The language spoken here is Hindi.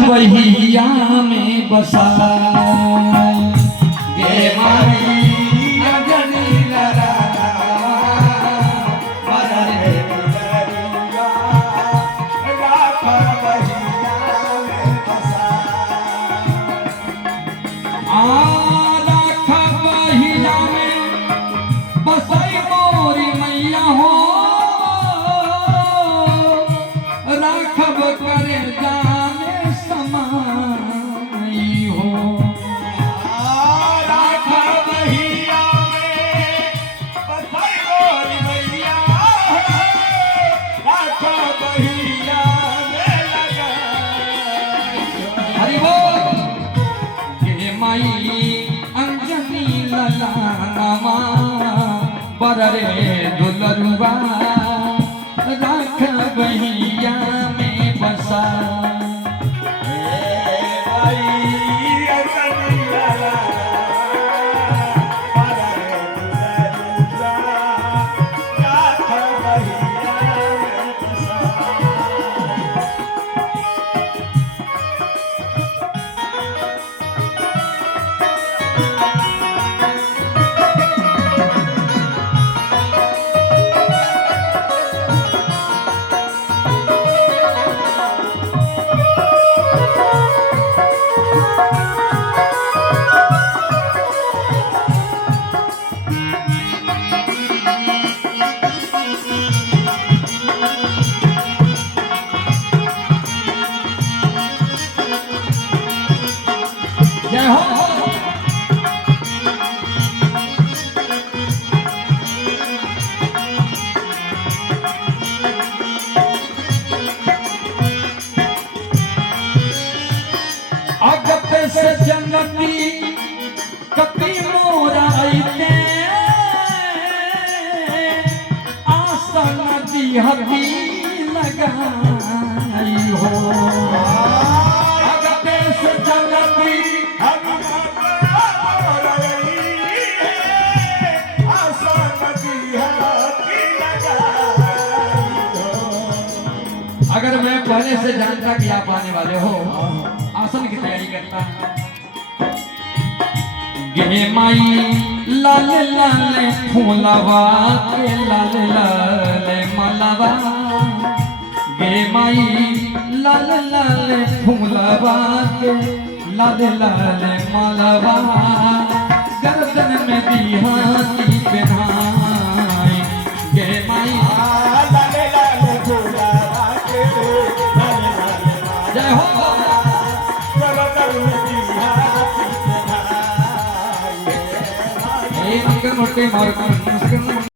बहिया में बसा गे माई अंजनी ललाना बररे दुलरुआ राख बहिया में बसा राख बहिया में बसई मोरी मैया हो राखब करे जाने समाई हो राखब बहिया में बसई मोरी मैया राखब बहिया में लगा हरि बोल गे माई अंजनी ललाना बररे दुलरुआ राख बहिया में बसा जय हो अगत से जंगती कपी मोरा आईते आशा नदी हती लगाई हो अगत से जंगती अगर मैं पहले से जानता कि आप आने वाले हो आसन की तैयारी करता गे माई लाल लाल फूलवा के लाल लाल मलवा गे माई लाल लाल फूलवा के लाल लाल मलवा गर्दन में दिहाती पहनाई गे माई लाल लाल फूलवा जय हो मोटे मार